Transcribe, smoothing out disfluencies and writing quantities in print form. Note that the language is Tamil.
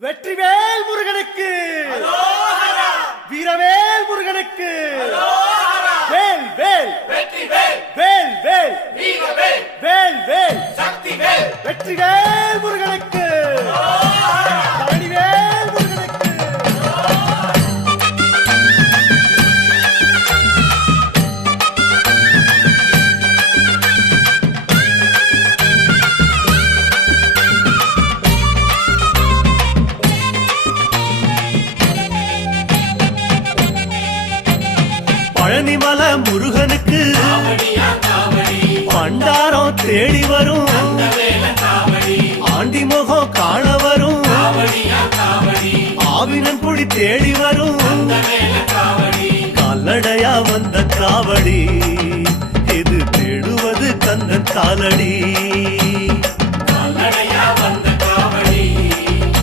வெற்றிவேல் முருகனுக்கு, வீரவேல் முருகனுக்கு, வேல் வேல் வெற்றிவேல், வேல் வேல் வீரவேல், வேல் வேல் சக்திவேல், வெற்றிவேல் முருகனுக்கு, பழனிவேல் முருகனுக்கு. பழனிமல முருகனுக்கு காவடியா காவடி, பண்டாரம் தேடி வரும், வேல காவடி, ஆண்டி முகம் காண வரும், காவடியா காவடி, ஆவினன் குடி தேடி வரும், வேல காவடி, கால்நடையா வந்த காவடி, இது தேடுவது கந்தன் காலடி.